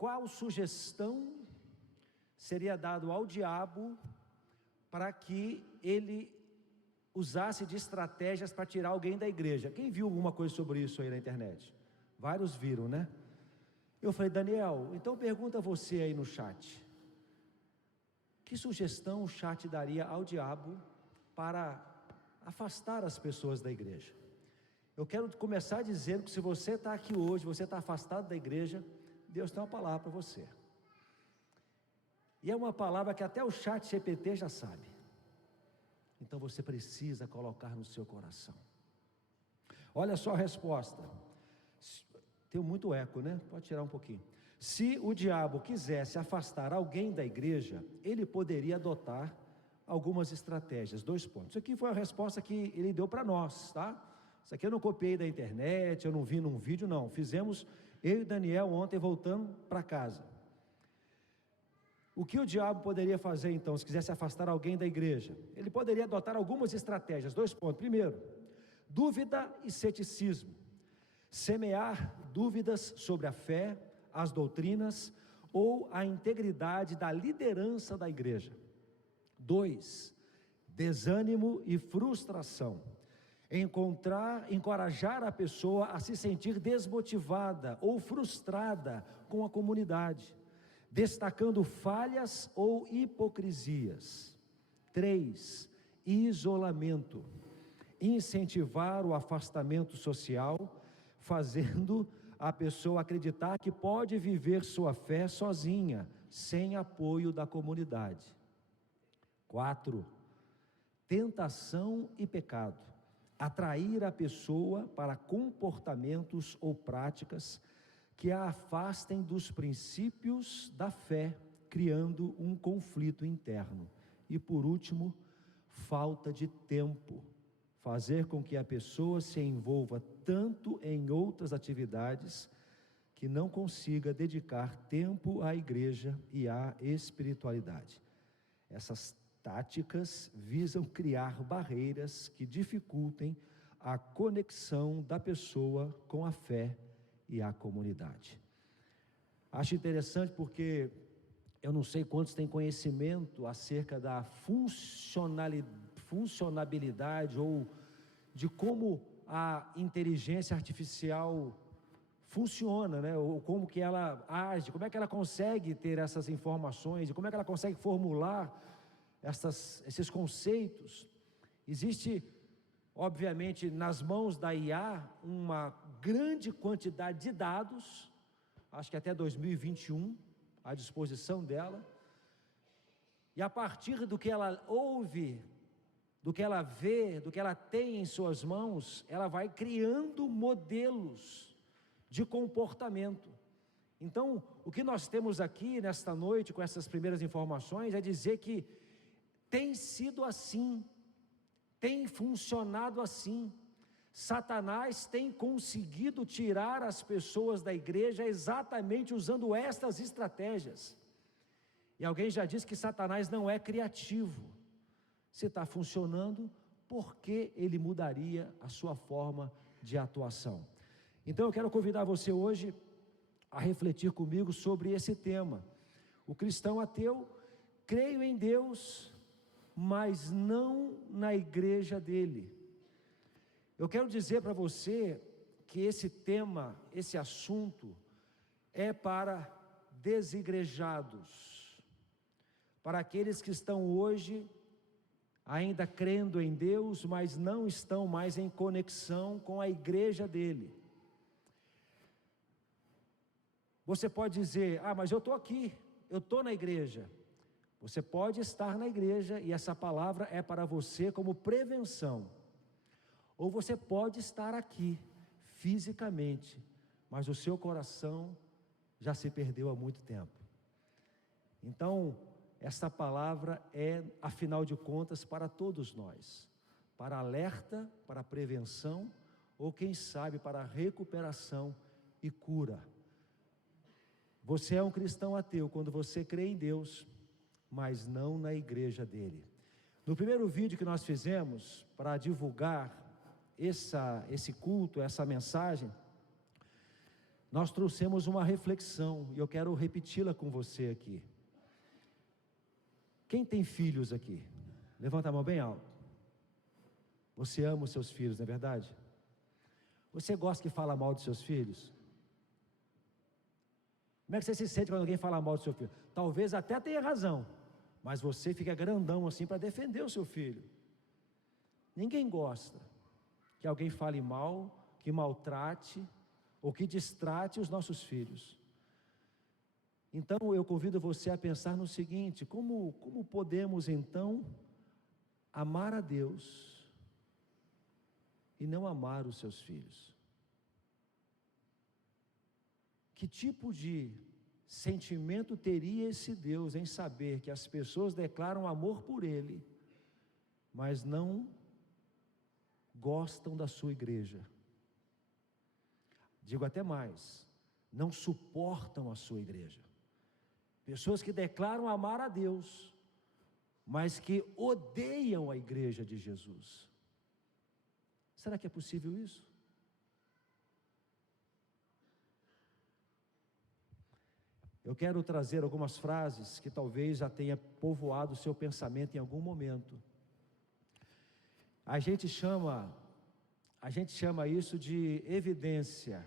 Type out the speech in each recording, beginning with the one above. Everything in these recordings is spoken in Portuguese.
qual sugestão seria dado ao diabo para que ele usasse de estratégias para tirar alguém da igreja? Quem viu alguma coisa sobre isso aí na internet? Vários viram, né? Eu falei: Daniel, então pergunta você aí no chat, que sugestão o chat daria ao diabo para afastar as pessoas da igreja? Eu quero começar dizendo que se você está aqui hoje, você está afastado da igreja, Deus tem uma palavra para você, e é uma palavra que até o chat GPT já sabe. Então você precisa colocar no seu coração. Olha só a resposta. Tem muito eco, né? Pode tirar um pouquinho. Se o diabo quisesse afastar alguém da igreja, ele poderia adotar algumas estratégias. 2 pontos. Isso aqui foi a resposta que ele deu para nós, tá? Isso aqui eu não copiei da internet, eu não vi num vídeo, não. Fizemos eu e Daniel ontem voltando para casa. O que o diabo poderia fazer então, se quisesse afastar alguém da igreja? Ele poderia adotar algumas estratégias. 2 pontos. Primeiro, dúvida e ceticismo. Semear dúvidas sobre a fé, as doutrinas ou a integridade da liderança da igreja. 2, desânimo e frustração. Encorajar a pessoa a se sentir desmotivada ou frustrada com a comunidade, destacando falhas ou hipocrisias. 3, isolamento. Incentivar o afastamento social, fazendo a pessoa acreditar que pode viver sua fé sozinha, sem apoio da comunidade. 4, tentação e pecado. Atrair a pessoa para comportamentos ou práticas que a afastem dos princípios da fé, criando um conflito interno. E por último, falta de tempo. Fazer com que a pessoa se envolva tanto em outras atividades que não consiga dedicar tempo à igreja e à espiritualidade. Essas táticas visam criar barreiras que dificultem a conexão da pessoa com a fé e a comunidade. Acho interessante porque eu não sei quantos têm conhecimento acerca da funcionabilidade ou de como a inteligência artificial funciona, né? Ou como que ela age, como é que ela consegue ter essas informações e como é que ela consegue formular esses conceitos. Existe, obviamente, nas mãos da IA, uma grande quantidade de dados, acho que até 2021, à disposição dela, e a partir do que ela ouve, do que ela vê, do que ela tem em suas mãos, ela vai criando modelos de comportamento. Então, o que nós temos aqui nesta noite, com essas primeiras informações, é dizer que tem sido assim, tem funcionado assim. Satanás tem conseguido tirar as pessoas da igreja exatamente usando estas estratégias. E alguém já disse que Satanás não é criativo. Se está funcionando, por que ele mudaria a sua forma de atuação? Então eu quero convidar você hoje a refletir comigo sobre esse tema. O cristão ateu, creio em Deus, mas não na igreja dele. Eu quero dizer para você que esse tema, esse assunto, é para desigrejados, para aqueles que estão hoje ainda crendo em Deus, mas não estão mais em conexão com a igreja dele. Você pode dizer: ah, mas eu estou aqui, eu estou na igreja. Você pode estar na igreja e essa palavra é para você como prevenção. Ou você pode estar aqui fisicamente, mas o seu coração já se perdeu há muito tempo. Então, essa palavra é, afinal de contas, para todos nós, para alerta, para prevenção, ou quem sabe para recuperação e cura. Você é um cristão ateu quando você crê em Deus, mas não na igreja dele. No primeiro vídeo que nós fizemos para divulgar esse culto, essa mensagem, nós trouxemos uma reflexão, e eu quero repeti-la com você aqui. Quem tem filhos aqui? Levanta a mão bem alto. Você ama os seus filhos, não é verdade? Você gosta que fala mal dos seus filhos? Como é que você se sente quando alguém fala mal do seu filho? Talvez até tenha razão, mas você fica grandão assim para defender o seu filho. Ninguém gosta que alguém fale mal, que maltrate ou que distrate os nossos filhos. Então eu convido você a pensar no seguinte: como podemos então amar a Deus e não amar os seus filhos? Que tipo de sentimento teria esse Deus em saber que as pessoas declaram amor por Ele, mas não gostam da sua igreja? Digo até mais, não suportam a sua igreja. Pessoas que declaram amar a Deus, mas que odeiam a igreja de Jesus. Será que é possível isso? Eu quero trazer algumas frases que talvez já tenha povoado o seu pensamento em algum momento. A gente chama isso de evidência.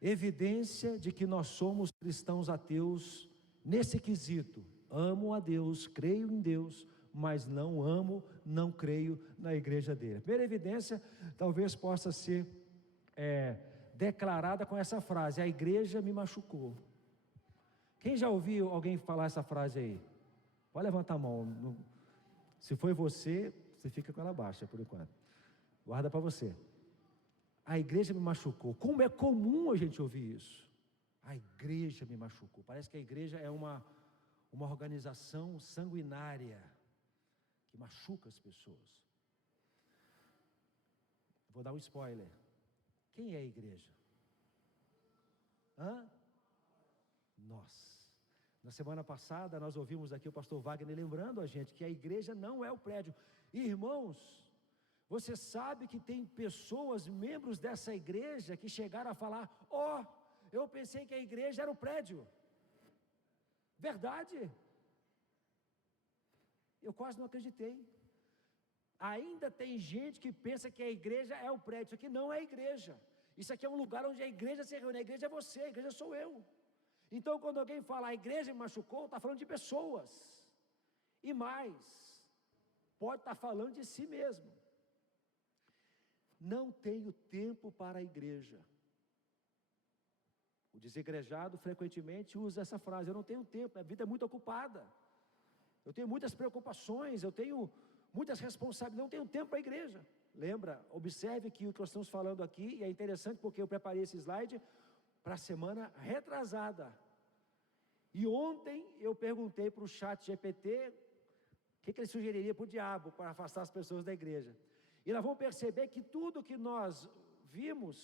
Evidência de que nós somos cristãos ateus nesse quesito. Amo a Deus, creio em Deus, mas não creio na igreja dele. A primeira evidência talvez possa ser declarada com essa frase: a igreja me machucou. Quem já ouviu alguém falar essa frase aí? Pode levantar a mão. Se foi você fica com ela baixa por enquanto. Guarda para você. A igreja me machucou. Como é comum a gente ouvir isso? A igreja me machucou. Parece que a igreja é uma organização sanguinária que machuca as pessoas. Vou dar um spoiler. Quem é a igreja? Nós. Na semana passada nós ouvimos aqui o pastor Wagner lembrando a gente que a igreja não é o prédio. Irmãos, você sabe que tem pessoas, membros dessa igreja, que chegaram a falar: eu pensei que a igreja era o prédio. Verdade? Eu quase não acreditei. Ainda tem gente que pensa que a igreja é o prédio. Isso aqui não é igreja. Isso aqui é um lugar onde a igreja se reúne. A igreja é você, a igreja sou eu. Então quando alguém fala a igreja me machucou, está falando de pessoas. E mais, pode estar falando de si mesmo. Não tenho tempo para a igreja. O desigrejado frequentemente usa essa frase: eu não tenho tempo, a vida é muito ocupada. Eu tenho muitas preocupações, eu tenho muitas responsabilidades, não tenho tempo para a igreja. Lembra, observe que o que nós estamos falando aqui, e é interessante porque eu preparei esse slide para a semana retrasada. E ontem eu perguntei para o chat GPT o que ele sugeriria para o diabo para afastar as pessoas da igreja. E nós vamos perceber que tudo que nós vimos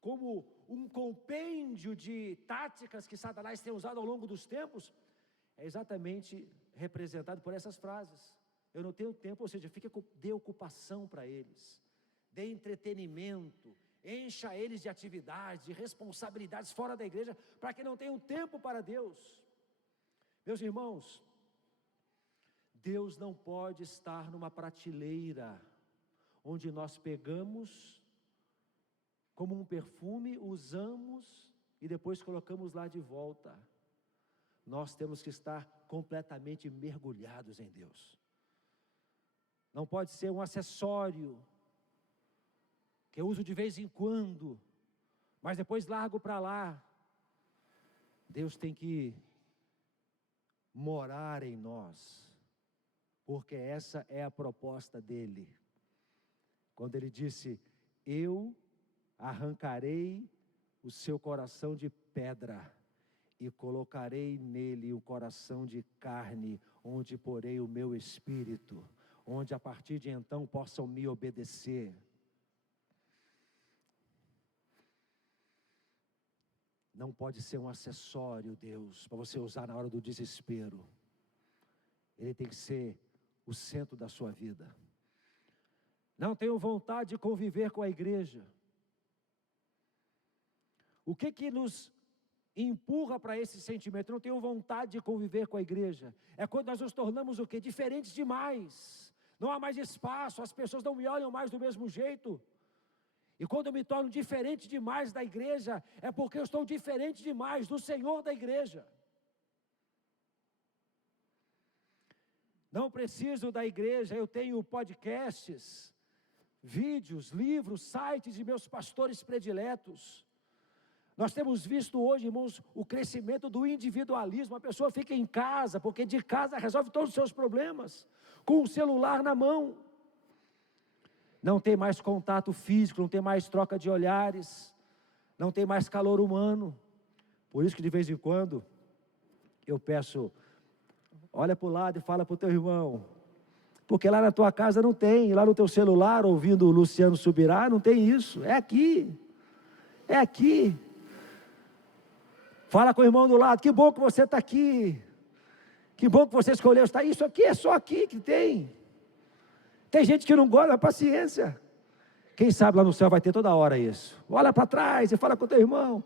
como um compêndio de táticas que Satanás tem usado ao longo dos tempos, é exatamente representado por essas frases. Eu não tenho tempo, ou seja, dê ocupação para eles, dê entretenimento, encha eles de atividades, de responsabilidades fora da igreja, para que não tenham tempo para Deus. Meus irmãos, Deus não pode estar numa prateleira, onde nós pegamos como um perfume, usamos e depois colocamos lá de volta. Nós temos que estar completamente mergulhados em Deus. Não pode ser um acessório que eu uso de vez em quando, mas depois largo para lá. Deus tem que morar em nós, porque essa é a proposta dele. Quando ele disse: eu arrancarei o seu coração de pedra e colocarei nele o coração de carne, onde porei o meu espírito, onde a partir de então possam me obedecer. Não pode ser um acessório, Deus, para você usar na hora do desespero. Ele tem que ser o centro da sua vida. Não tenho vontade de conviver com a igreja. O que nos empurra para esse sentimento? Eu não tenho vontade de conviver com a igreja. É quando nós nos tornamos o quê? Diferentes demais. Não há mais espaço, as pessoas não me olham mais do mesmo jeito. E quando eu me torno diferente demais da igreja, é porque eu estou diferente demais do Senhor da igreja. Não preciso da igreja, eu tenho podcasts, vídeos, livros, sites de meus pastores prediletos. Nós temos visto hoje, irmãos, o crescimento do individualismo. A pessoa fica em casa, porque de casa resolve todos os seus problemas, com o celular na mão. Não tem mais contato físico, não tem mais troca de olhares, não tem mais calor humano. Por isso que de vez em quando eu peço, olha para o lado e fala para o teu irmão, porque lá na tua casa não tem, lá no teu celular, ouvindo o Luciano Subirá, não tem isso, é aqui, é aqui. Fala com o irmão do lado, que bom que você está aqui, que bom que você escolheu estar, isso aqui é só aqui que tem. Tem gente que não gosta, paciência. Quem sabe lá no céu vai ter toda hora isso. Olha para trás e fala com o teu irmão.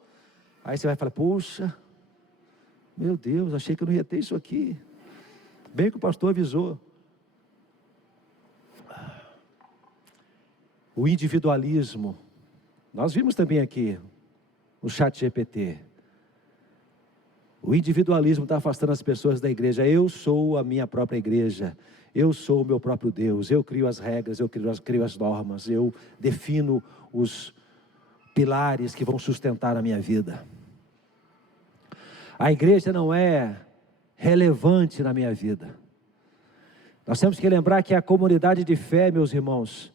Aí você vai falar, puxa, meu Deus, achei que eu não ia ter isso aqui. Bem que o pastor avisou. O individualismo. Nós vimos também aqui, no ChatGPT. O individualismo está afastando as pessoas da igreja. Eu sou a minha própria igreja. Eu sou o meu próprio Deus. Eu crio as regras, eu crio as normas. Eu defino os pilares que vão sustentar a minha vida. A igreja não é relevante na minha vida. Nós temos que lembrar que a comunidade de fé, meus irmãos,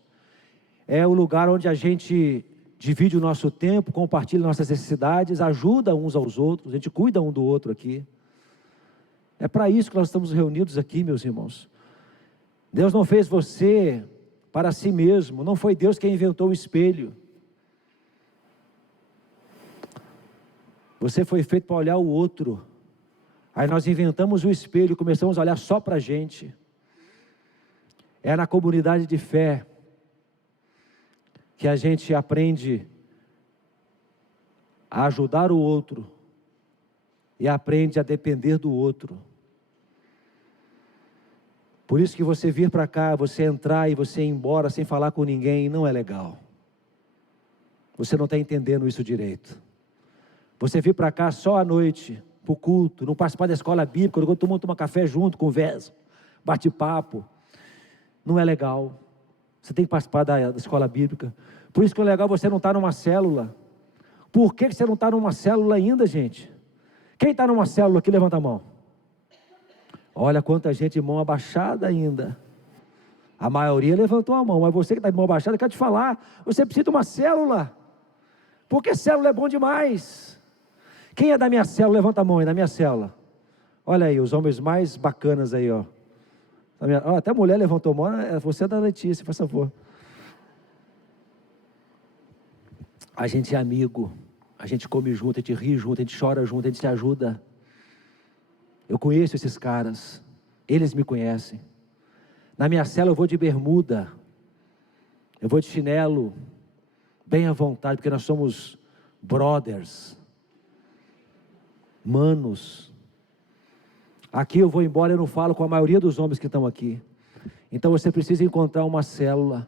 é o lugar onde a gente divide o nosso tempo, compartilha nossas necessidades, ajuda uns aos outros, a gente cuida um do outro aqui. É para isso que nós estamos reunidos aqui, meus irmãos. Deus não fez você para si mesmo, não foi Deus quem inventou o espelho. Você foi feito para olhar o outro. Aí nós inventamos o espelho, começamos a olhar só para a gente. É na comunidade de fé que a gente aprende a ajudar o outro e aprende a depender do outro. Por isso que você vir para cá, você entrar e você ir embora sem falar com ninguém, não é legal. Você não está entendendo isso direito. Você vir para cá só à noite, para o culto, não participar da escola bíblica, quando todo mundo toma café junto, conversa, bate papo, não é legal. Você tem que participar da escola bíblica. Por isso que é legal você não estar numa célula. Por que você não está numa célula ainda, gente? Quem está numa célula aqui, levanta a mão. Olha quanta gente de mão abaixada ainda. A maioria levantou a mão, mas você que está de mão abaixada, quero te falar, você precisa de uma célula. Porque célula é bom demais. Quem é da minha célula? Levanta a mão aí, da minha célula. Olha aí, os homens mais bacanas aí, ó. Até a mulher levantou a mão, você é da Letícia, por favor. A gente é amigo, a gente come junto, a gente ri junto, a gente chora junto, a gente se ajuda. Eu conheço esses caras, eles me conhecem. Na minha célula eu vou de bermuda, eu vou de chinelo, bem à vontade, porque nós somos brothers, manos. Aqui eu vou embora, eu não falo com a maioria dos homens que estão aqui. Então você precisa encontrar uma célula,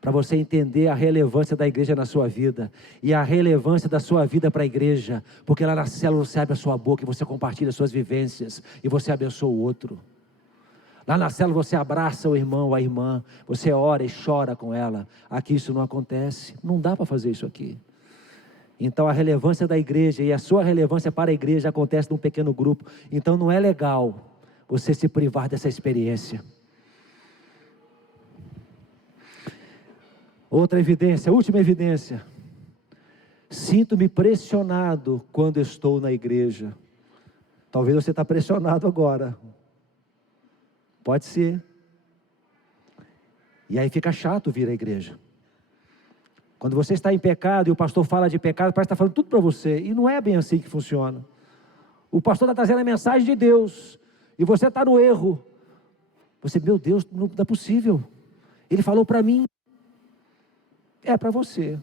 para você entender a relevância da igreja na sua vida, e a relevância da sua vida para a igreja, porque lá na célula você abre a sua boca, e você compartilha as suas vivências, e você abençoa o outro. Lá na célula você abraça o irmão, a irmã, você ora e chora com ela. Aqui isso não acontece, não dá para fazer isso aqui. Então a relevância da igreja, e a sua relevância para a igreja acontece num pequeno grupo. Então não é legal você se privar dessa experiência. Outra evidência, última evidência. Sinto-me pressionado quando estou na igreja. Talvez você está pressionado agora. Pode ser. E aí fica chato vir à igreja. Quando você está em pecado e o pastor fala de pecado, parece que está falando tudo para você. E não é bem assim que funciona. O pastor está trazendo a mensagem de Deus. E você está no erro. Você, meu Deus, não é possível. Ele falou para mim. É para você.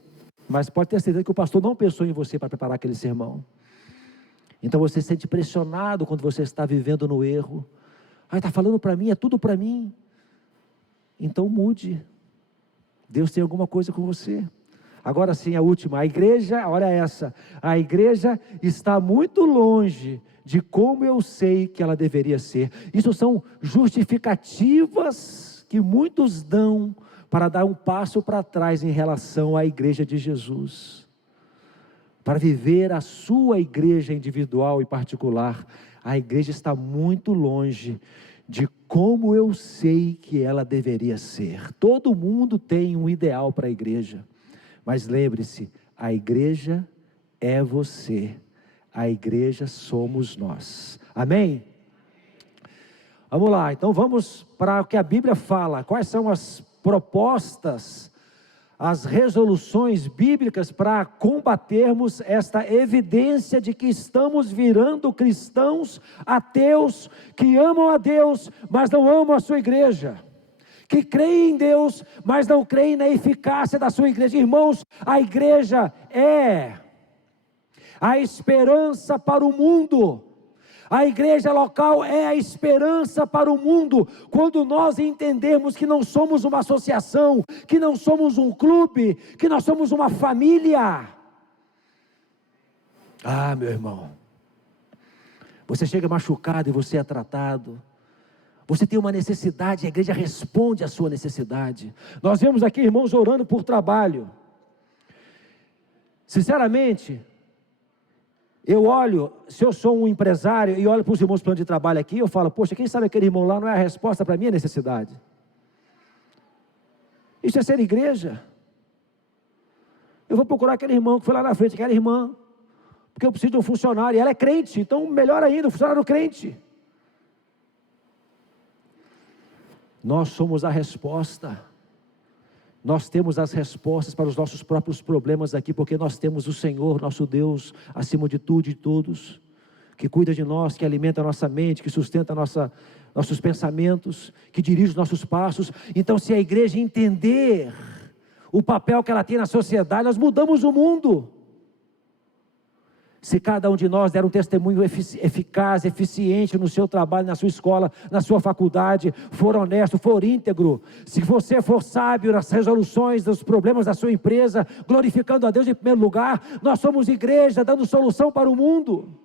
Mas pode ter certeza que o pastor não pensou em você para preparar aquele sermão. Então você se sente pressionado quando você está vivendo no erro. Está falando para mim, é tudo para mim. Então mude. Deus tem alguma coisa com você. Agora sim, a última. A igreja, olha essa. A igreja está muito longe de como eu sei que ela deveria ser. Isso são justificativas que muitos dão para dar um passo para trás em relação à igreja de Jesus. Para viver a sua igreja individual e particular. A igreja está muito longe de como eu sei que ela deveria ser. Todo mundo tem um ideal para a igreja. Mas lembre-se, a igreja é você. A igreja somos nós. Amém? Vamos lá, então vamos para o que a Bíblia fala. Quais são as propostas, as resoluções bíblicas para combatermos esta evidência de que estamos virando cristãos ateus, que amam a Deus, mas não amam a sua igreja, que creem em Deus, mas não creem na eficácia da sua igreja. Irmãos, a igreja é a esperança para o mundo. A igreja local é a esperança para o mundo, quando nós entendermos que não somos uma associação, que não somos um clube, que nós somos uma família. Ah, meu irmão, você chega machucado e você é tratado, você tem uma necessidade, a igreja responde à sua necessidade. Nós vemos aqui irmãos orando por trabalho. Sinceramente, eu olho, se eu sou um empresário e olho para os irmãos do plano de trabalho aqui, eu falo, poxa, quem sabe aquele irmão lá não é a resposta para a minha necessidade. Isso é ser igreja. Eu vou procurar aquele irmão que foi lá na frente, aquela irmã, porque eu preciso de um funcionário, e ela é crente, então melhor ainda, um funcionário crente. Nós somos a resposta. Nós temos as respostas para os nossos próprios problemas aqui, porque nós temos o Senhor, nosso Deus, acima de tudo e de todos, que cuida de nós, que alimenta a nossa mente, que sustenta nossos pensamentos, que dirige os nossos passos. Então, se a igreja entender o papel que ela tem na sociedade, nós mudamos o mundo. Se cada um de nós der um testemunho eficaz, eficiente no seu trabalho, na sua escola, na sua faculdade, for honesto, for íntegro, se você for sábio nas resoluções dos problemas da sua empresa, glorificando a Deus em primeiro lugar, nós somos igreja, dando solução para o mundo.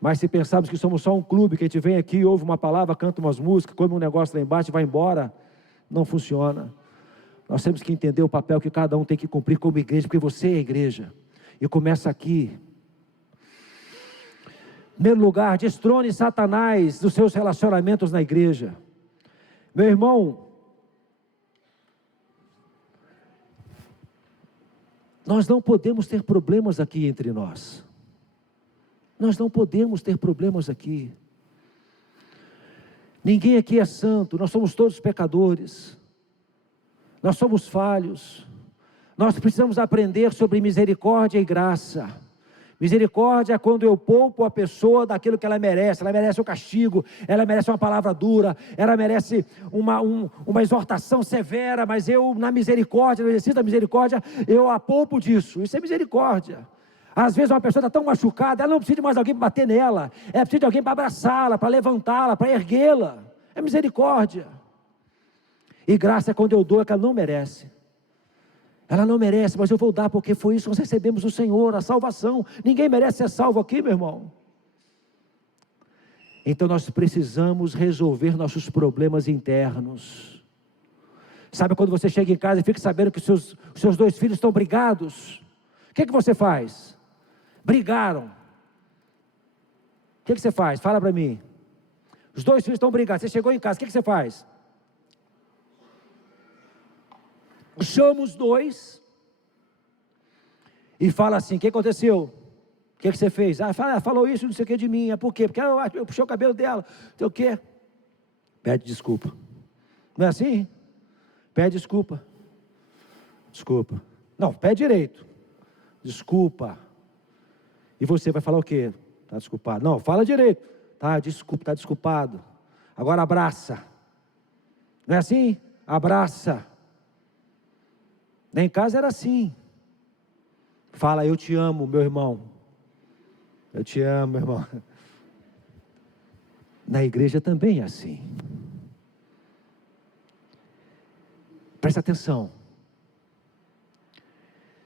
Mas se pensarmos que somos só um clube, que a gente vem aqui, ouve uma palavra, canta umas músicas, come um negócio lá embaixo e vai embora, não funciona. Nós temos que entender o papel que cada um tem que cumprir como igreja, porque você é a igreja, e começa aqui. Em primeiro lugar, destrone Satanás dos seus relacionamentos na igreja. Meu irmão, nós não podemos ter problemas aqui entre nós. Nós não podemos ter problemas aqui. Ninguém aqui é santo, nós somos todos pecadores. Nós somos falhos, nós precisamos aprender sobre misericórdia e graça. Misericórdia é quando eu poupo a pessoa daquilo que ela merece o castigo, ela merece uma palavra dura, ela merece uma exortação severa, mas eu na misericórdia, no exercício da misericórdia, eu a poupo disso, isso é misericórdia. Às vezes uma pessoa está tão machucada, ela não precisa de mais alguém para bater nela, ela precisa de alguém para abraçá-la, para levantá-la, para erguê-la, é misericórdia. E graça é quando eu dou, é que ela não merece. Ela não merece, mas eu vou dar, porque foi isso que nós recebemos do Senhor, a salvação. Ninguém merece ser salvo aqui, meu irmão. Então nós precisamos resolver nossos problemas internos. Sabe quando você chega em casa e fica sabendo que os seus dois filhos estão brigados? O que você faz? Brigaram. O que você faz? Fala para mim. Os dois filhos estão brigados, você chegou em casa, o que você faz? Chama os dois e fala assim, o que aconteceu? O que você fez? Falou isso, não sei o que de mim, por quê? Porque eu puxei o cabelo dela, não sei o quê. Pede desculpa. Não é assim? Pede desculpa. Desculpa. Não, pede direito. Desculpa. E você vai falar o quê? Está desculpado. Não, fala direito. Desculpa, está desculpado. Agora abraça. Não é assim? Abraça. Lá em casa era assim. Fala, eu te amo, meu irmão. Eu te amo, meu irmão. Na igreja também é assim. Presta atenção.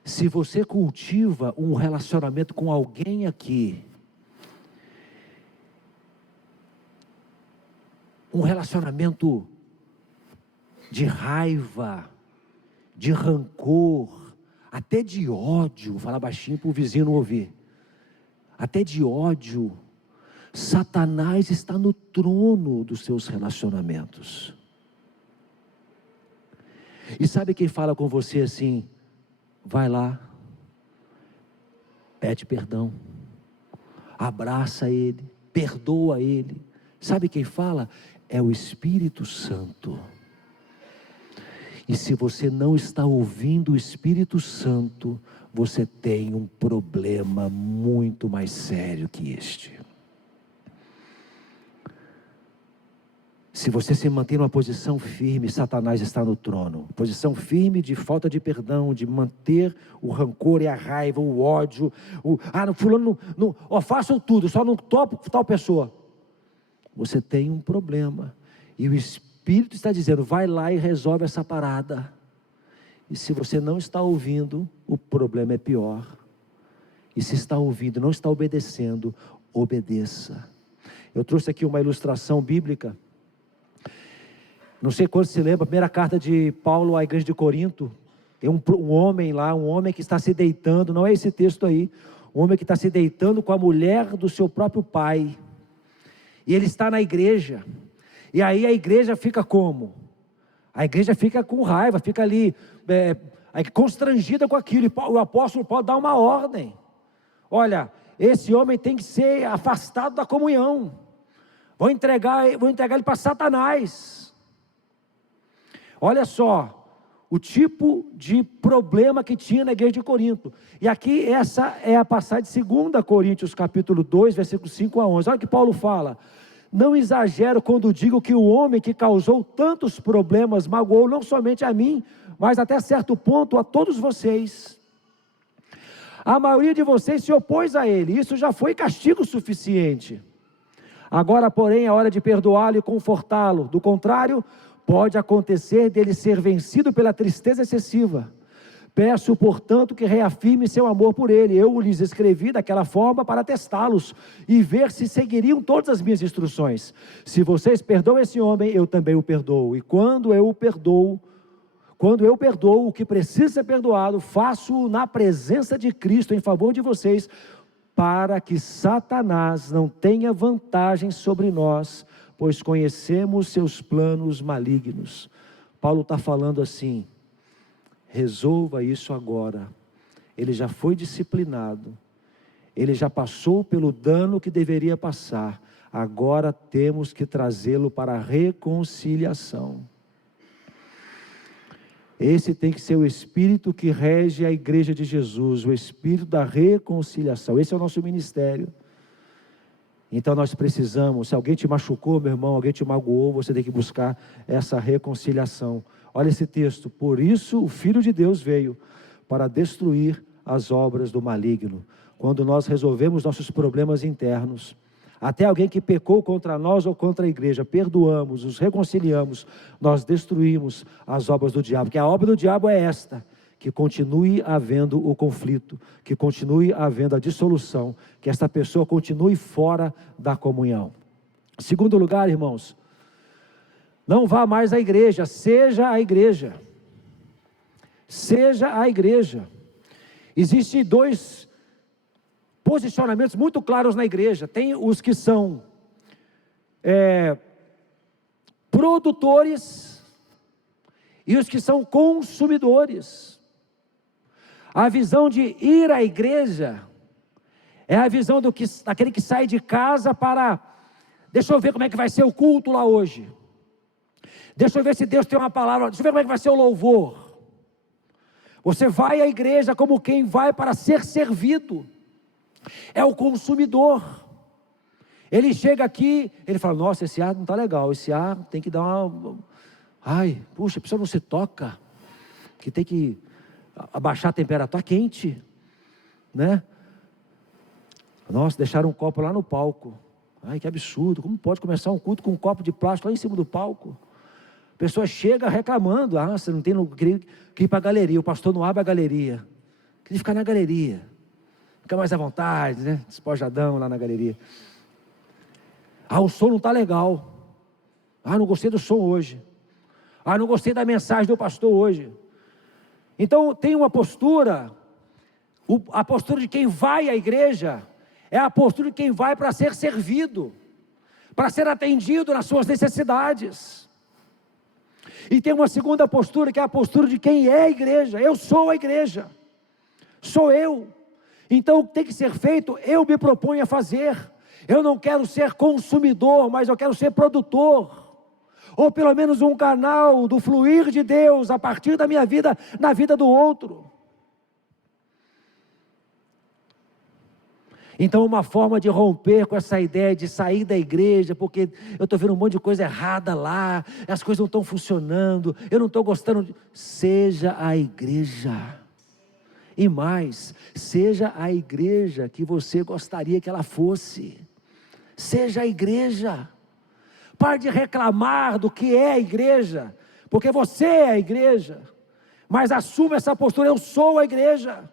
Se você cultiva um relacionamento com alguém aqui, um relacionamento de raiva, de rancor, até de ódio, vou falar baixinho para o vizinho não ouvir, até de ódio, Satanás está no trono dos seus relacionamentos. E sabe quem fala com você assim? Vai lá, pede perdão, abraça ele, perdoa ele. Sabe quem fala? É o Espírito Santo. E se você não está ouvindo o Espírito Santo, você tem um problema muito mais sério que este. Se você se mantém numa posição firme, Satanás está no trono. Posição firme de falta de perdão, de manter o rancor e a raiva, o ódio. Fulano não, façam tudo, só não topo tal pessoa. Você tem um problema. E o Espírito está dizendo, vai lá e resolve essa parada. E se você não está ouvindo, o problema é pior. E se está ouvindo, não está obedecendo, obedeça. Eu trouxe aqui uma ilustração bíblica. Não sei quando se lembra, a primeira carta de Paulo à igreja de Corinto, tem um homem lá, um homem que está se deitando, não é esse texto aí, um homem que está se deitando com a mulher do seu próprio pai, e ele está na igreja, e aí a igreja fica como? A igreja fica com raiva, fica ali, constrangida com aquilo, e o apóstolo Paulo dá uma ordem, olha, esse homem tem que ser afastado da comunhão, vou entregar ele para Satanás. Olha só, o tipo de problema que tinha na igreja de Corinto. E aqui essa é a passagem de 2 Coríntios capítulo 2, versículos 5 a 11. Olha o que Paulo fala. Não exagero quando digo que o homem que causou tantos problemas magoou não somente a mim, mas até certo ponto a todos vocês. A maioria de vocês se opôs a ele, isso já foi castigo suficiente. Agora, porém, é hora de perdoá-lo e confortá-lo. Do contrário, pode acontecer dele ser vencido pela tristeza excessiva. Peço, portanto, que reafirme seu amor por ele. Eu lhes escrevi daquela forma para testá-los e ver se seguiriam todas as minhas instruções. Se vocês perdoam esse homem, eu também o perdoo. E quando eu perdoo o que precisa ser perdoado, faço-o na presença de Cristo em favor de vocês, para que Satanás não tenha vantagem sobre nós, pois conhecemos seus planos malignos. Paulo está falando assim, resolva isso agora. Ele já foi disciplinado, ele já passou pelo dano que deveria passar, agora temos que trazê-lo para a reconciliação. Esse tem que ser o Espírito que rege a igreja de Jesus, o Espírito da reconciliação. Esse é o nosso ministério. Então nós precisamos, se alguém te machucou, meu irmão, alguém te magoou, você tem que buscar essa reconciliação. Olha esse texto, por isso o Filho de Deus veio, para destruir as obras do maligno. Quando nós resolvemos nossos problemas internos, até alguém que pecou contra nós ou contra a igreja, perdoamos, os reconciliamos, nós destruímos as obras do diabo, porque a obra do diabo é esta, que continue havendo o conflito, que continue havendo a dissolução, que esta pessoa continue fora da comunhão. Segundo lugar, irmãos, não vá mais à igreja, seja a igreja. Seja a igreja. Existem dois posicionamentos muito claros na igreja. Tem os que são produtores e os que são consumidores. A visão de ir à igreja é a visão daquele que sai de casa para, deixa eu ver como é que vai ser o culto lá hoje, deixa eu ver se Deus tem uma palavra, deixa eu ver como é que vai ser o louvor. Você vai à igreja como quem vai para ser servido, é o consumidor. Ele chega aqui, ele fala, nossa, esse ar não está legal, esse ar tem que dar uma, puxa, a pessoa não se toca, que tem que abaixar a temperatura, está quente, né? Nossa, deixaram um copo lá no palco. Ai, que absurdo, como pode começar um culto com um copo de plástico lá em cima do palco? A pessoa chega reclamando, você não tem lugar, queria ir para a galeria, o pastor não abre a galeria. Queria ficar na galeria, fica mais à vontade, né? Despojadão lá na galeria. O som não está legal. Não gostei do som hoje. Não gostei da mensagem do pastor hoje. Então tem uma postura, a postura de quem vai à igreja, é a postura de quem vai para ser servido, para ser atendido nas suas necessidades. E tem uma segunda postura, que é a postura de quem é a igreja. Eu sou a igreja, sou eu. Então o que tem que ser feito, eu me proponho a fazer. Eu não quero ser consumidor, mas eu quero ser produtor. Ou pelo menos um canal do fluir de Deus a partir da minha vida, na vida do outro. Então uma forma de romper com essa ideia de sair da igreja, porque eu estou vendo um monte de coisa errada lá, as coisas não estão funcionando, eu não estou gostando. Seja a igreja. E mais, seja a igreja que você gostaria que ela fosse. Seja a igreja. Pare de reclamar do que é a igreja, porque você é a igreja, mas assuma essa postura, eu sou a igreja.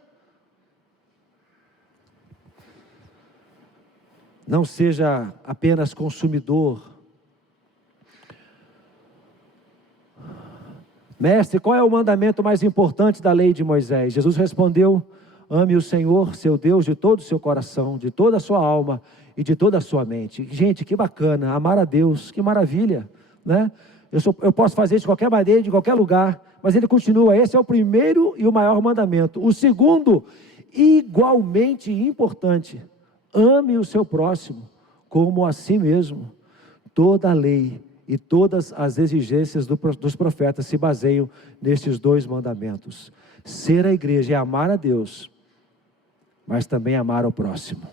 Não seja apenas consumidor. Mestre, qual é o mandamento mais importante da lei de Moisés? Jesus respondeu: ame o Senhor, seu Deus, de todo o seu coração, de toda a sua alma e de toda a sua mente. Gente, que bacana, amar a Deus, que maravilha, né? Eu posso fazer isso de qualquer maneira, de qualquer lugar, mas ele continua, esse é o primeiro e o maior mandamento. O segundo, igualmente importante: ame o seu próximo como a si mesmo. Toda a lei e todas as exigências dos profetas se baseiam nestes dois mandamentos. Ser a igreja é amar a Deus, mas também amar ao próximo.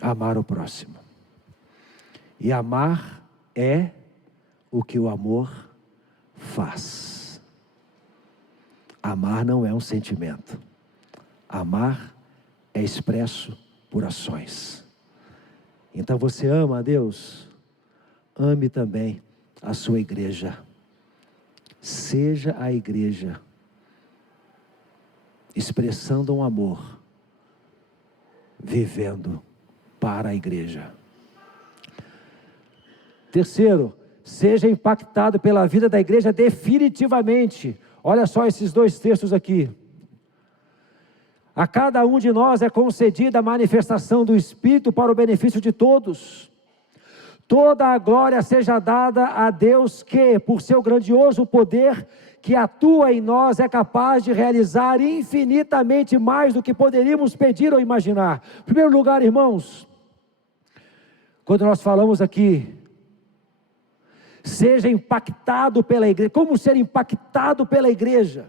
Amar o próximo. E amar é o que o amor faz. Amar não é um sentimento. Amar é expresso por ações. Então você ama a Deus? Ame também a sua igreja. Seja a igreja, expressando um amor, vivendo para a igreja. Terceiro, seja impactado pela vida da igreja definitivamente. Olha só esses dois textos aqui. A cada um de nós é concedida a manifestação do Espírito para o benefício de todos. Toda a glória seja dada a Deus que, por seu grandioso poder que atua em nós, é capaz de realizar infinitamente mais do que poderíamos pedir ou imaginar. Em primeiro lugar, irmãos, quando nós falamos aqui, seja impactado pela igreja. Como ser impactado pela igreja?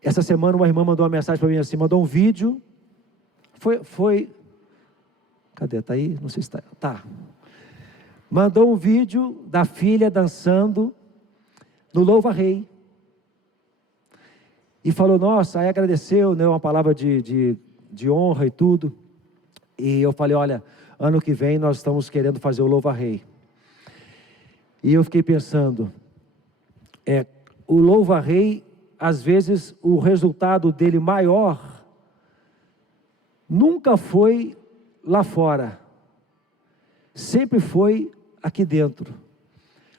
Essa semana uma irmã mandou uma mensagem para mim assim, mandou um vídeo, cadê, está aí? Não sei se está, mandou um vídeo da filha dançando no Louva Rei, e falou, nossa, aí agradeceu, né, uma palavra de honra e tudo, e eu falei, olha, ano que vem nós estamos querendo fazer o Louva Rei, e eu fiquei pensando, o Louva Rei, às vezes o resultado dele maior, nunca foi lá fora, sempre foi aqui dentro,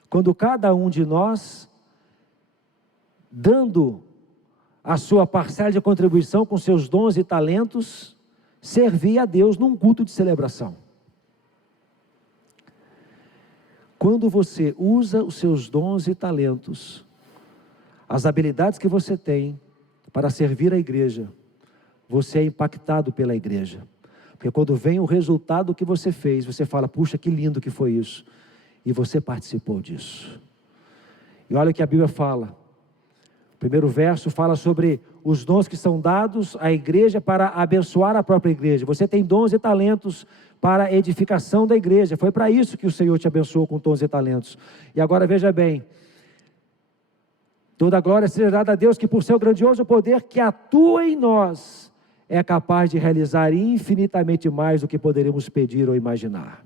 quando cada um de nós, dando a sua parcela de contribuição com seus dons e talentos, servia a Deus num culto de celebração. Quando você usa os seus dons e talentos, as habilidades que você tem para servir a igreja, você é impactado pela igreja. Porque quando vem o resultado que você fez, você fala, puxa, que lindo que foi isso. E você participou disso. E olha o que a Bíblia fala. O primeiro verso fala sobre os dons que são dados à igreja para abençoar a própria igreja. Você tem dons e talentos para a edificação da igreja. Foi para isso que o Senhor te abençoou com dons e talentos. E agora veja bem. Toda a glória seja dada a Deus, que por seu grandioso poder que atua em nós, é capaz de realizar infinitamente mais do que poderíamos pedir ou imaginar.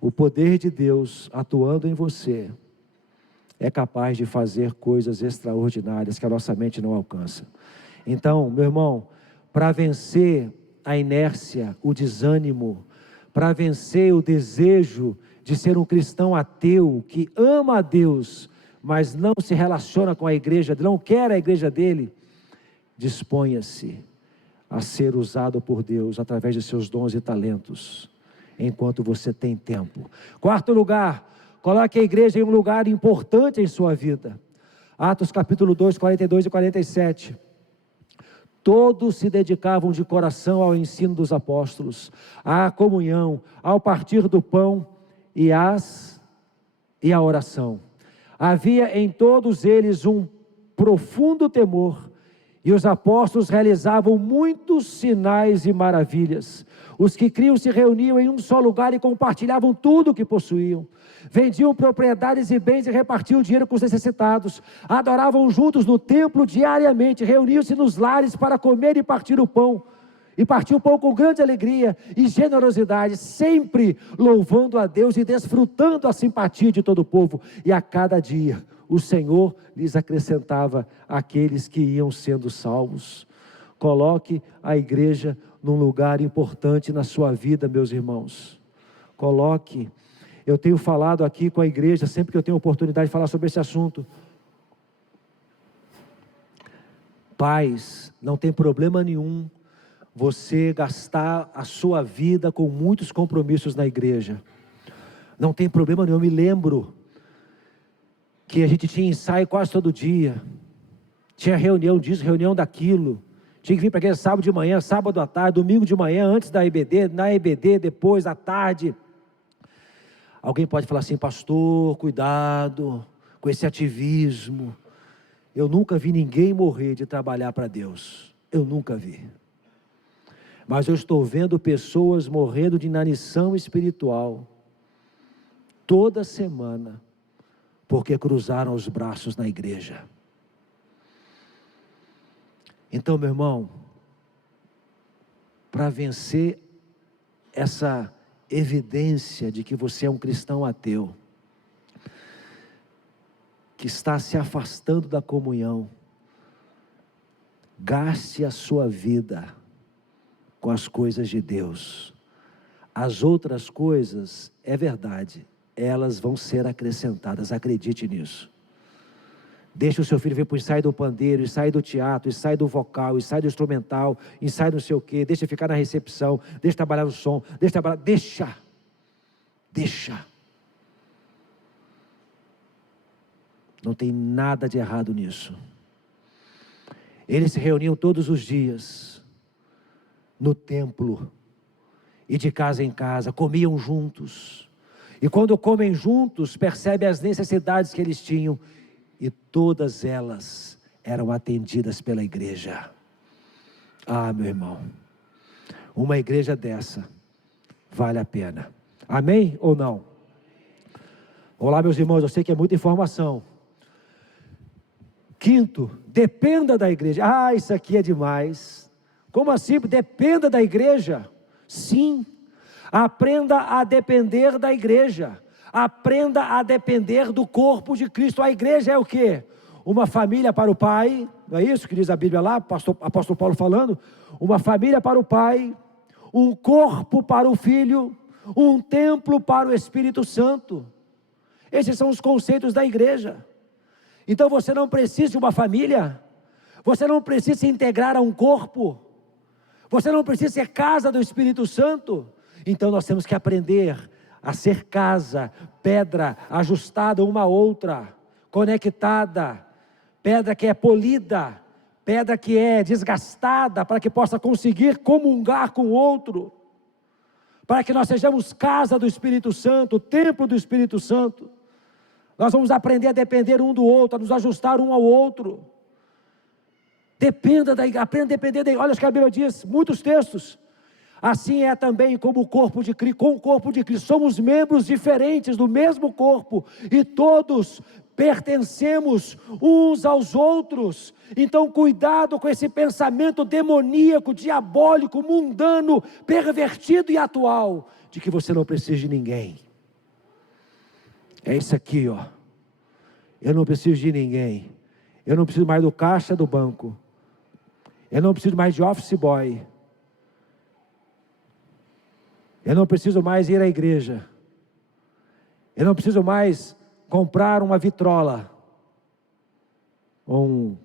O poder de Deus atuando em você é capaz de fazer coisas extraordinárias que a nossa mente não alcança. Então, meu irmão, para vencer a inércia, o desânimo, para vencer o desejo de ser um cristão ateu, que ama a Deus, mas não se relaciona com a igreja, não quer a igreja dele, disponha-se a ser usado por Deus através de seus dons e talentos, enquanto você tem tempo. Quarto lugar, coloque a igreja em um lugar importante em sua vida. Atos capítulo 2, 42 e 47. Todos se dedicavam de coração ao ensino dos apóstolos, à comunhão, ao partir do pão e à oração. Havia em todos eles um profundo temor, e os apóstolos realizavam muitos sinais e maravilhas. Os que criam se reuniam em um só lugar e compartilhavam tudo o que possuíam. Vendiam propriedades e bens e repartiam o dinheiro com os necessitados. Adoravam juntos no templo diariamente, reuniam-se nos lares para comer e partir o pão. E partiu o pão com grande alegria e generosidade, sempre louvando a Deus e desfrutando a simpatia de todo o povo. E a cada dia o Senhor lhes acrescentava aqueles que iam sendo salvos. Coloque a igreja num lugar importante na sua vida, meus irmãos. Coloque. Eu tenho falado aqui com a igreja, sempre que eu tenho oportunidade de falar sobre esse assunto. Pais, não tem problema nenhum você gastar a sua vida com muitos compromissos na igreja. Não tem problema nenhum. Eu me lembro que a gente tinha ensaio quase todo dia. Tinha reunião disso, reunião daquilo. Tinha que vir para a igreja sábado de manhã, sábado à tarde, domingo de manhã, antes da EBD, na EBD, depois, à tarde. Alguém pode falar assim: pastor, cuidado com esse ativismo. Eu nunca vi ninguém morrer de trabalhar para Deus. Eu nunca vi. Mas eu estou vendo pessoas morrendo de inanição espiritual toda semana, porque cruzaram os braços na igreja. Então, meu irmão, para vencer essa evidência de que você é um cristão ateu, que está se afastando da comunhão, gaste a sua vida com as coisas de Deus. As outras coisas, é verdade, elas vão ser acrescentadas, acredite nisso. Deixa o seu filho vir para o ensaio do pandeiro, ensaio do teatro, ensaio do vocal, ensaio do instrumental, ensaio não sei o quê, deixa ficar na recepção, deixa trabalhar no som, deixa. Não tem nada de errado nisso. Eles se reuniam todos os dias no templo e de casa em casa, comiam juntos. E quando comem juntos, percebem as necessidades que eles tinham, e todas elas eram atendidas pela igreja. Ah, meu irmão, uma igreja dessa vale a pena. Amém ou não? Olá, meus irmãos, eu sei que é muita informação. Quinto, dependa da igreja. Ah, isso aqui é demais. Como assim? Dependa da igreja? Sim. Aprenda a depender da igreja. Aprenda a depender do corpo de Cristo. A igreja é o quê? Uma família para o pai, não é isso que diz a Bíblia lá, apóstolo Paulo falando? Uma família para o pai, um corpo para o filho, um templo para o Espírito Santo. Esses são os conceitos da igreja. Então você não precisa de uma família, você não precisa se integrar a um corpo, você não precisa ser casa do Espírito Santo. Então nós temos que aprender a ser casa, pedra ajustada uma à outra, conectada, pedra que é polida, pedra que é desgastada, para que possa conseguir comungar com o outro, para que nós sejamos casa do Espírito Santo, templo do Espírito Santo. Nós vamos aprender a depender um do outro, a nos ajustar um ao outro. Aprenda a depender da igreja. Olha o que a Bíblia diz, muitos textos. Assim é também como o corpo de Cristo, com o corpo de Cristo. Somos membros diferentes do mesmo corpo, e todos pertencemos uns aos outros. Então cuidado com esse pensamento demoníaco, diabólico, mundano, pervertido e atual, de que você não precisa de ninguém. É isso aqui, ó. Eu não preciso de ninguém. Eu não preciso mais do caixa do banco. Eu não preciso mais de office boy. Eu não preciso mais ir à igreja. Eu não preciso mais comprar uma vitrola. Ou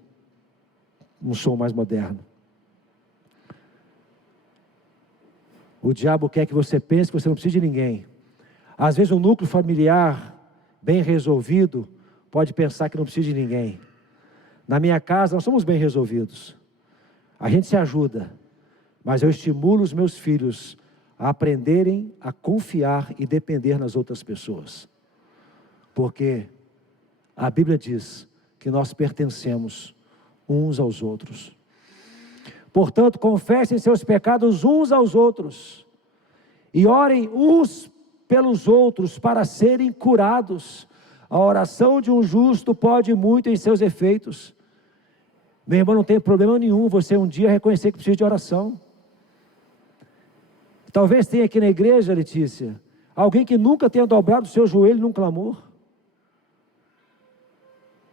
um som mais moderno. O diabo quer que você pense que você não precisa de ninguém. Às vezes um núcleo familiar bem resolvido pode pensar que não precisa de ninguém. Na minha casa nós somos bem resolvidos. A gente se ajuda. Mas eu estimulo os meus filhos a aprenderem a confiar e depender nas outras pessoas. Porque a Bíblia diz que nós pertencemos uns aos outros. Portanto, confessem seus pecados uns aos outros e orem uns pelos outros para serem curados. A oração de um justo pode muito em seus efeitos. Meu irmão, não tem problema nenhum você um dia reconhecer que precisa de oração. Talvez tenha aqui na igreja, Letícia, alguém que nunca tenha dobrado o seu joelho num clamor.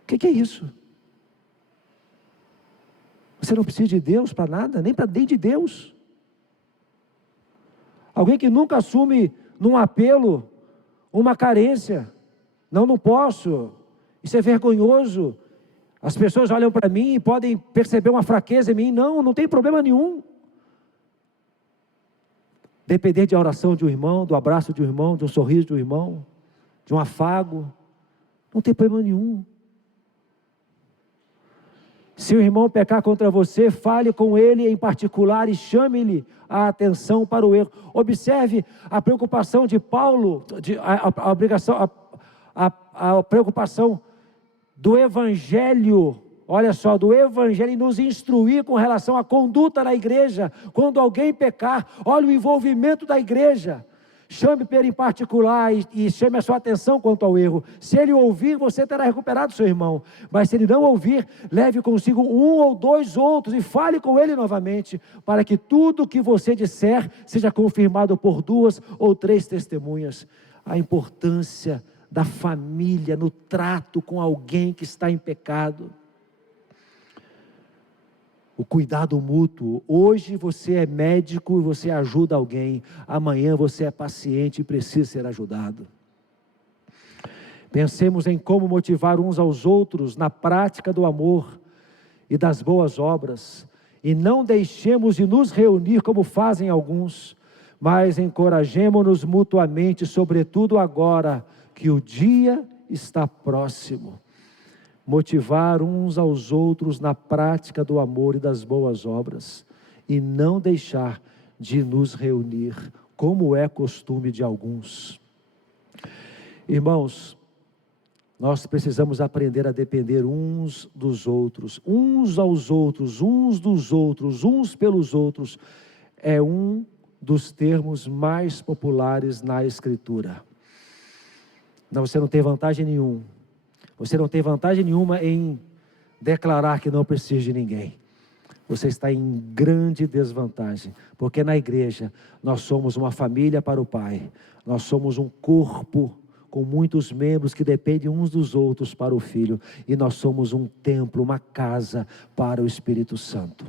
O que é isso? Você não precisa de Deus para nada, nem de Deus. Alguém que nunca assume num apelo uma carência. Não posso. Isso é vergonhoso. As pessoas olham para mim e podem perceber uma fraqueza em mim. Não tem problema nenhum. Depender de oração de um irmão, do abraço de um irmão, de um sorriso de um irmão, de um afago. Não tem problema nenhum. Se o irmão pecar contra você, fale com ele em particular e chame-lhe a atenção para o erro. Observe a preocupação de Paulo, a preocupação do Evangelho, olha só, do Evangelho em nos instruir com relação à conduta na igreja. Quando alguém pecar, olha o envolvimento da igreja. Chame para ele em particular e chame a sua atenção quanto ao erro. Se ele ouvir, você terá recuperado seu irmão. Mas se ele não ouvir, leve consigo um ou dois outros e fale com ele novamente, para que tudo o que você disser seja confirmado por 2 ou 3 testemunhas. A importância da família no trato com alguém que está em pecado. O cuidado mútuo. Hoje você é médico e você ajuda alguém. Amanhã você é paciente e precisa ser ajudado. Pensemos em como motivar uns aos outros na prática do amor e das boas obras. E não deixemos de nos reunir como fazem alguns, mas encorajemo-nos mutuamente, sobretudo agora que o dia está próximo. Motivar uns aos outros na prática do amor e das boas obras, e não deixar de nos reunir, como é costume de alguns. Irmãos, nós precisamos aprender a depender uns dos outros, uns aos outros, uns dos outros, uns pelos outros. É um dos termos mais populares na Escritura. Você não tem vantagem nenhuma. Você não tem vantagem nenhuma em declarar que não precisa de ninguém. Você está em grande desvantagem, porque na igreja nós somos uma família para o Pai. Nós somos um corpo com muitos membros que dependem uns dos outros para o Filho. E nós somos um templo, uma casa para o Espírito Santo.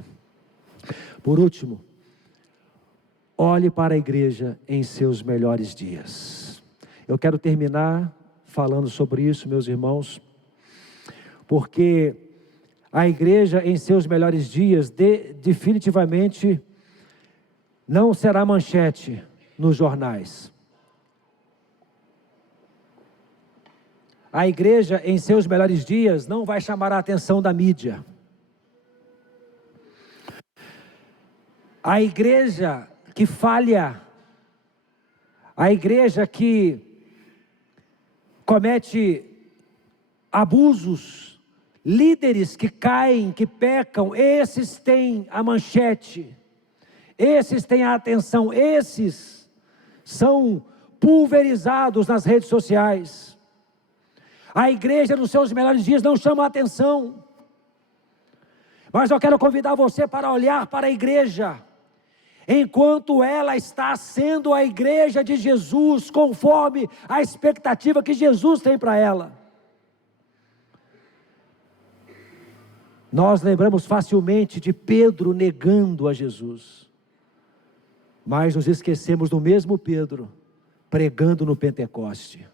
Por último, olhe para a igreja em seus melhores dias. Eu quero terminar falando sobre isso, meus irmãos, porque a igreja em seus melhores dias definitivamente não será manchete nos jornais. A igreja em seus melhores dias não vai chamar a atenção da mídia. A igreja que falha, a igreja que comete abusos, líderes que caem, que pecam, esses têm a manchete, esses têm a atenção, esses são pulverizados nas redes sociais. A igreja nos seus melhores dias não chama a atenção. Mas eu quero convidar você para olhar para a igreja, enquanto ela está sendo a igreja de Jesus, conforme a expectativa que Jesus tem para ela. Nós lembramos facilmente de Pedro negando a Jesus, mas nos esquecemos do mesmo Pedro pregando no Pentecoste.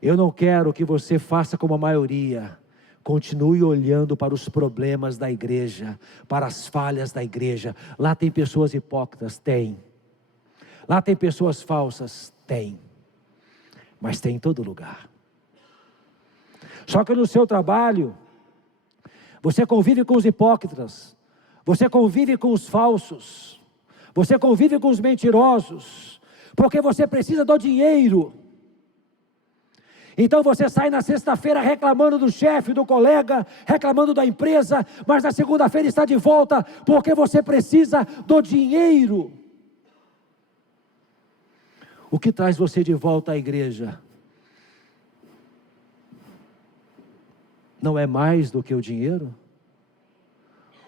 Eu não quero que você faça como a maioria, continue olhando para os problemas da igreja, para as falhas da igreja. Lá tem pessoas hipócritas? Tem. Lá tem pessoas falsas? Tem. Mas tem em todo lugar. Só que no seu trabalho, você convive com os hipócritas, você convive com os falsos, você convive com os mentirosos, porque você precisa do dinheiro. Então você sai na sexta-feira reclamando do chefe, do colega, reclamando da empresa, mas na segunda-feira está de volta, porque você precisa do dinheiro. O que traz você de volta à igreja? Não é mais do que o dinheiro?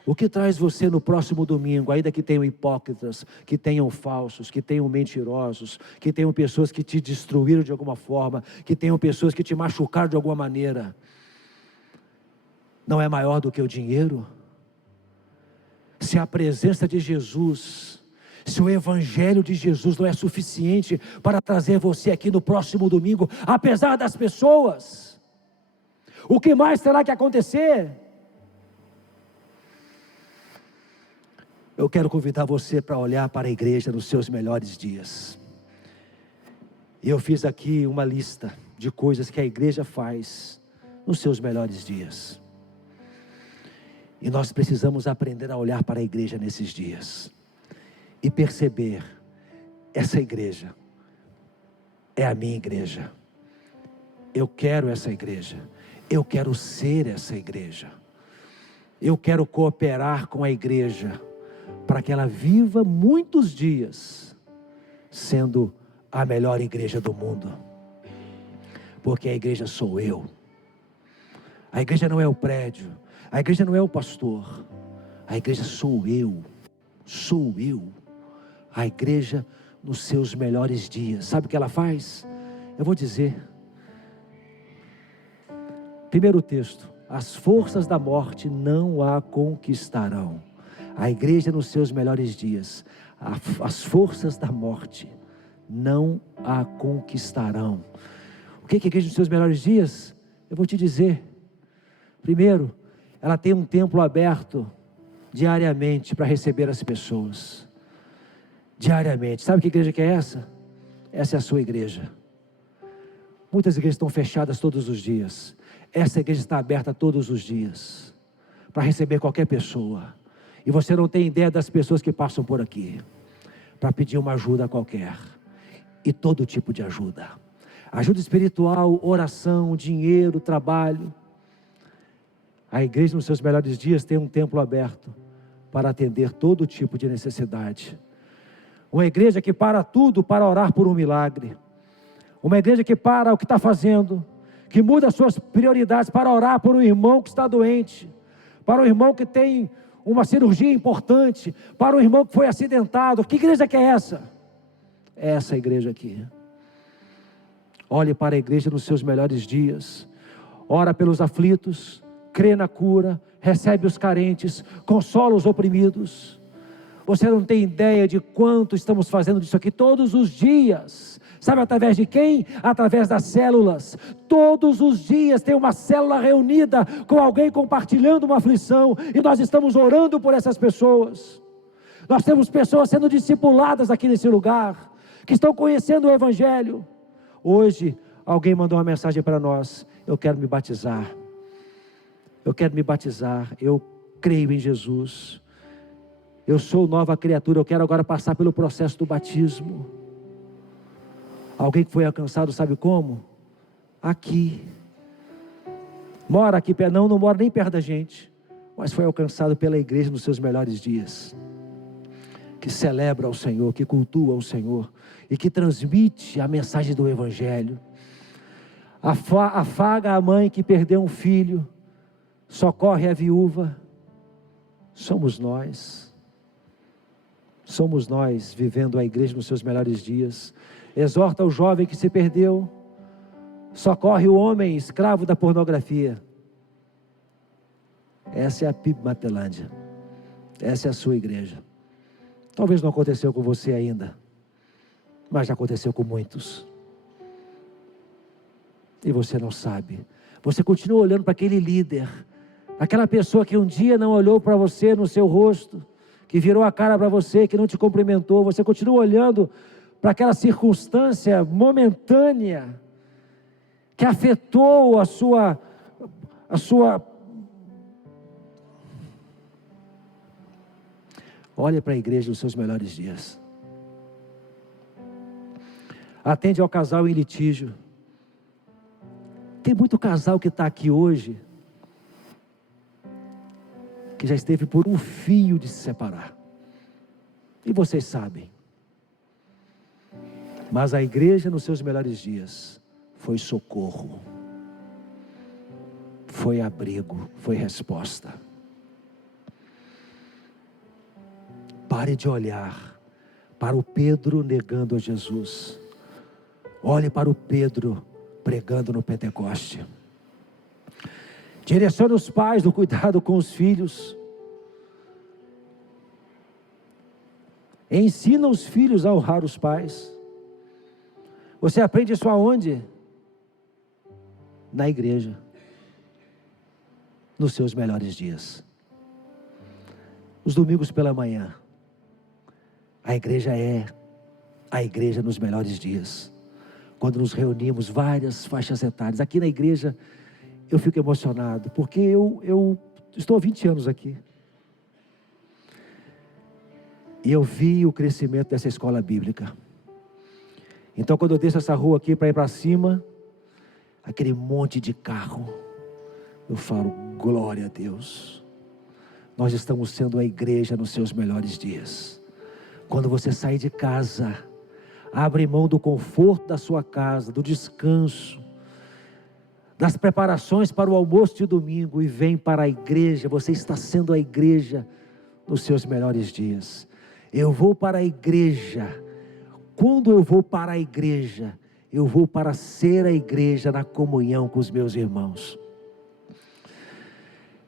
O que traz você no próximo domingo, ainda que tenham hipócritas, que tenham falsos, que tenham mentirosos, que tenham pessoas que te destruíram de alguma forma, que tenham pessoas que te machucaram de alguma maneira, não é maior do que o dinheiro? Se a presença de Jesus, se o evangelho de Jesus não é suficiente para trazer você aqui no próximo domingo, apesar das pessoas, o que mais terá que acontecer? Eu quero convidar você para olhar para a igreja nos seus melhores dias. Eu fiz aqui uma lista de coisas que a igreja faz nos seus melhores dias. E nós precisamos aprender a olhar para a igreja nesses dias e perceber, essa igreja é a minha igreja. Eu quero essa igreja. Eu quero ser essa igreja. Eu quero cooperar com a igreja para que ela viva muitos dias sendo a melhor igreja do mundo. Porque a igreja sou eu. A igreja não é o prédio. A igreja não é o pastor. A igreja sou eu. Sou eu. A igreja nos seus melhores dias. Sabe o que ela faz? Eu vou dizer. Primeiro texto. As forças da morte não a conquistarão. A igreja nos seus melhores dias, as forças da morte não a conquistarão. O que é a igreja nos seus melhores dias? Eu vou te dizer. Primeiro, ela tem um templo aberto diariamente para receber as pessoas. Diariamente. Sabe que igreja que é essa? Essa é a sua igreja. Muitas igrejas estão fechadas todos os dias. Essa igreja está aberta todos os dias para receber qualquer pessoa. E você não tem ideia das pessoas que passam por aqui para pedir uma ajuda qualquer. E todo tipo de ajuda. Ajuda espiritual, oração, dinheiro, trabalho. A igreja nos seus melhores dias tem um templo aberto para atender todo tipo de necessidade. Uma igreja que para tudo para orar por um milagre. Uma igreja que para o que está fazendo, que muda as suas prioridades para orar por um irmão que está doente, para um irmão que tem uma cirurgia importante, para um irmão que foi acidentado. Que igreja que é essa? É essa igreja aqui. Olhe para a igreja nos seus melhores dias. Ora pelos aflitos, crê na cura, recebe os carentes, consola os oprimidos. Você não tem ideia de quanto estamos fazendo disso aqui todos os dias. Sabe através de quem? Através das células. Todos os dias tem uma célula reunida com alguém compartilhando uma aflição. E nós estamos orando por essas pessoas. Nós temos pessoas sendo discipuladas aqui nesse lugar, que estão conhecendo o Evangelho. Hoje, alguém mandou uma mensagem para nós. Eu quero me batizar. Eu quero me batizar. Eu creio em Jesus. Eu sou nova criatura. Eu quero agora passar pelo processo do batismo. Alguém que foi alcançado, sabe como? Aqui. Mora aqui, não mora nem perto da gente, mas foi alcançado pela igreja nos seus melhores dias. Que celebra ao Senhor, que cultua ao Senhor e que transmite a mensagem do Evangelho. afaga a mãe que perdeu um filho, socorre a viúva. Somos nós vivendo a igreja nos seus melhores dias. Exorta o jovem que se perdeu, socorre o homem escravo da pornografia. Essa é a PIB Matelândia, essa é a sua igreja. Talvez não aconteceu com você ainda, mas já aconteceu com muitos, e você não sabe. Você continua olhando para aquele líder, aquela pessoa que um dia não olhou para você no seu rosto, que virou a cara para você, que não te cumprimentou. Você continua olhando para aquela circunstância momentânea, que afetou a sua olhe para a igreja nos seus melhores dias. Atende ao casal em litígio. Tem muito casal que está aqui hoje, que já esteve por um fio de se separar. E vocês sabem. Mas a igreja nos seus melhores dias foi socorro, foi abrigo, foi resposta. Pare de olhar para o Pedro negando a Jesus. Olhe para o Pedro pregando no Pentecoste. Direcione os pais no cuidado com os filhos. Ensina os filhos a honrar os pais. Você aprende isso aonde? Na igreja. Nos seus melhores dias. Os domingos pela manhã. A igreja é a igreja nos melhores dias. Quando nos reunimos, várias faixas etárias. Aqui na igreja, eu fico emocionado, porque eu estou há 20 anos aqui. E eu vi o crescimento dessa escola bíblica. Então, quando eu desço essa rua aqui para ir para cima, aquele monte de carro, eu falo, glória a Deus. Nós estamos sendo a igreja nos seus melhores dias. Quando você sai de casa, abre mão do conforto da sua casa, do descanso, das preparações para o almoço de domingo e vem para a igreja, você está sendo a igreja nos seus melhores dias. Eu vou para a igreja. Quando eu vou para a igreja, eu vou para ser a igreja na comunhão com os meus irmãos.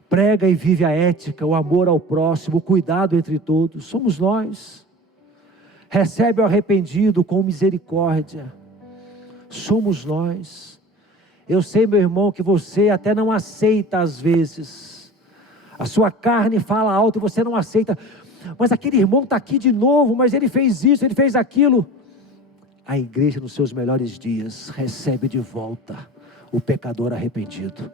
Prega e vive a ética, o amor ao próximo, o cuidado entre todos. Somos nós. Recebe o arrependido com misericórdia. Somos nós. Eu sei, meu irmão, que você até não aceita às vezes. A sua carne fala alto e você não aceita. Mas aquele irmão está aqui de novo, mas ele fez isso, ele fez aquilo. A igreja nos seus melhores dias recebe de volta o pecador arrependido.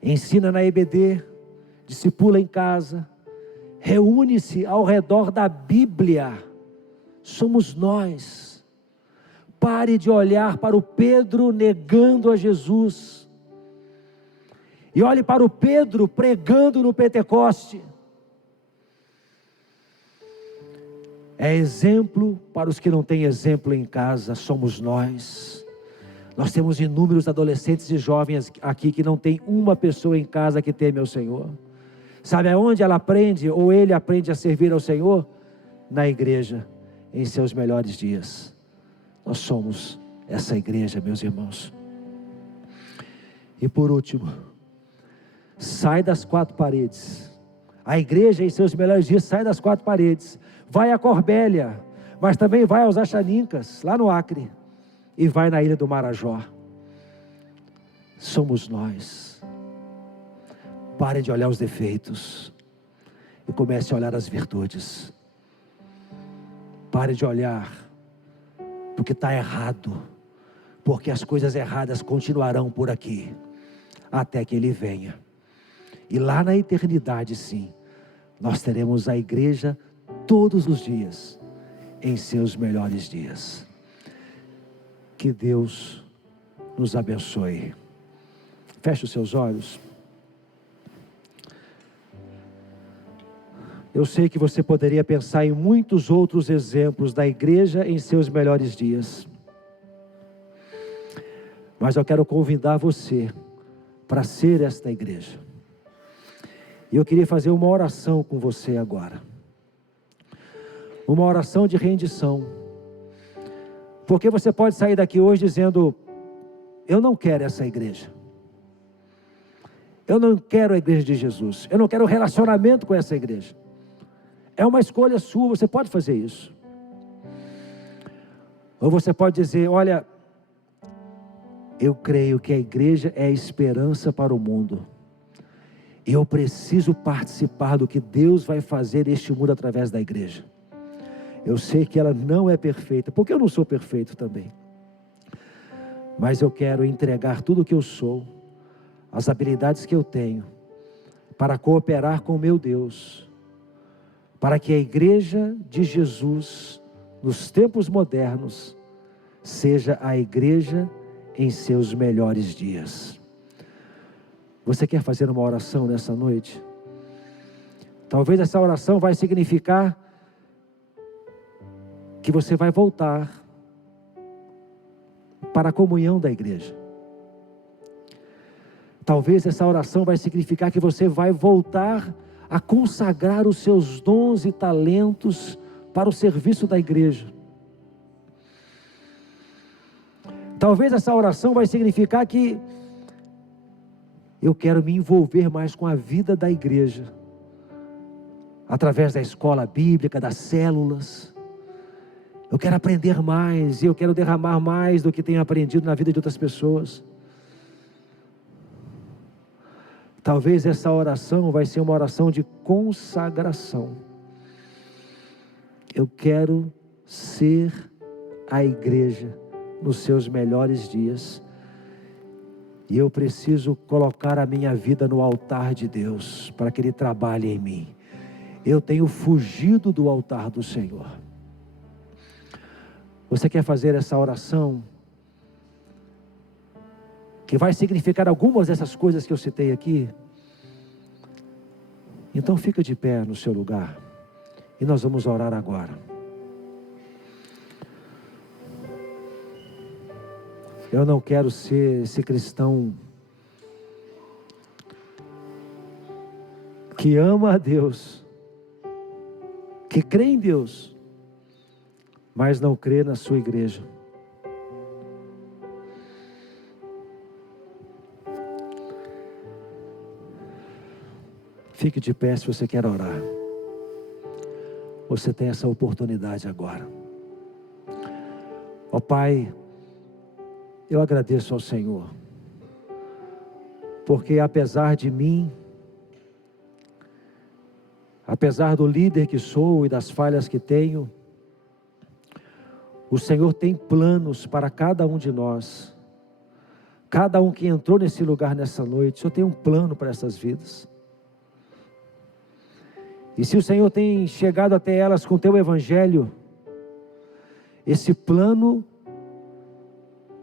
Ensina na EBD, discipula em casa, reúne-se ao redor da Bíblia. Somos nós. Pare de olhar para o Pedro negando a Jesus. E olhe para o Pedro pregando no Pentecoste. É exemplo para os que não têm exemplo em casa, somos nós. Nós temos inúmeros adolescentes e jovens aqui que não tem uma pessoa em casa que teme ao Senhor. Sabe aonde ela aprende, ou ele aprende a servir ao Senhor? Na igreja, em seus melhores dias. Nós somos essa igreja, meus irmãos. E por último, sai das quatro paredes. A igreja em seus melhores dias sai das quatro paredes. Vai a Corbélia, mas também vai aos Achanincas, lá no Acre. E vai na ilha do Marajó. Somos nós. Pare de olhar os defeitos e comece a olhar as virtudes. Pare de olhar porque está errado, porque as coisas erradas continuarão por aqui até que Ele venha. E lá na eternidade, sim, nós teremos a igreja todos os dias em seus melhores dias. Que Deus nos abençoe. Feche os seus olhos. Eu sei que você poderia pensar em muitos outros exemplos da igreja em seus melhores dias. Mas eu quero convidar você para ser esta igreja. E eu queria fazer uma oração com você agora. Uma oração de rendição. Porque você pode sair daqui hoje dizendo: eu não quero essa igreja. Eu não quero a igreja de Jesus. Eu não quero relacionamento com essa igreja. É uma escolha sua, você pode fazer isso. Ou você pode dizer: olha, eu creio que a igreja é a esperança para o mundo. Eu preciso participar do que Deus vai fazer neste mundo através da igreja. Eu sei que ela não é perfeita, porque eu não sou perfeito também. Mas eu quero entregar tudo o que eu sou, as habilidades que eu tenho, para cooperar com o meu Deus, para que a igreja de Jesus, nos tempos modernos, seja a igreja em seus melhores dias. Você quer fazer uma oração nessa noite? Talvez essa oração vai significar que você vai voltar para a comunhão da igreja. Talvez essa oração vai significar que você vai voltar a consagrar os seus dons e talentos para o serviço da igreja. Talvez essa oração vai significar que eu quero me envolver mais com a vida da igreja, através da escola bíblica, das células. Eu quero aprender mais, e eu quero derramar mais do que tenho aprendido na vida de outras pessoas. Talvez essa oração vai ser uma oração de consagração. Eu quero ser a igreja nos seus melhores dias. E eu preciso colocar a minha vida no altar de Deus, para que Ele trabalhe em mim. Eu tenho fugido do altar do Senhor. Você quer fazer essa oração? Que vai significar algumas dessas coisas que eu citei aqui? Então fica de pé no seu lugar. E nós vamos orar agora. Eu não quero ser esse cristão que ama a Deus, que crê em Deus, mas não crê na sua igreja. Fique de pé se você quer orar. Você tem essa oportunidade agora. Ó Pai, eu agradeço ao Senhor, porque apesar de mim, apesar do líder que sou e das falhas que tenho, o Senhor tem planos para cada um de nós. Cada um que entrou nesse lugar nessa noite, o Senhor tem um plano para essas vidas. E se o Senhor tem chegado até elas com o teu evangelho, esse plano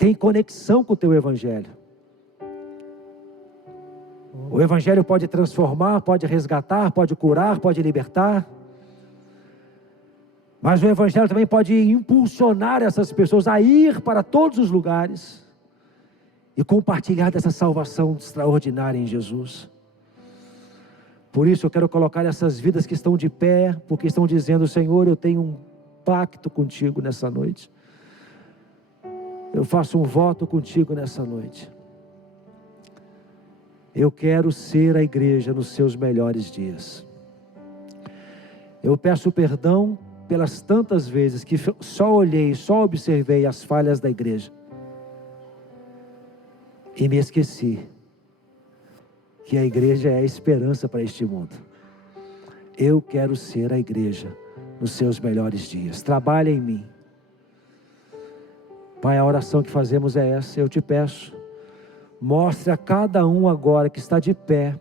tem conexão com o teu evangelho. O evangelho pode transformar, pode resgatar, pode curar, pode libertar. Mas o evangelho também pode impulsionar essas pessoas a ir para todos os lugares e compartilhar dessa salvação extraordinária em Jesus. Por isso eu quero colocar essas vidas que estão de pé, porque estão dizendo: Senhor, eu tenho um pacto contigo nessa noite. Eu faço um voto contigo nessa noite. Eu quero ser a igreja nos seus melhores dias. Eu peço perdão pelas tantas vezes que só olhei, só observei as falhas da igreja e me esqueci que a igreja é a esperança para este mundo. Eu quero ser a igreja nos seus melhores dias. Trabalha em mim. Pai, a oração que fazemos é essa. Eu te peço, mostre a cada um agora que está de pé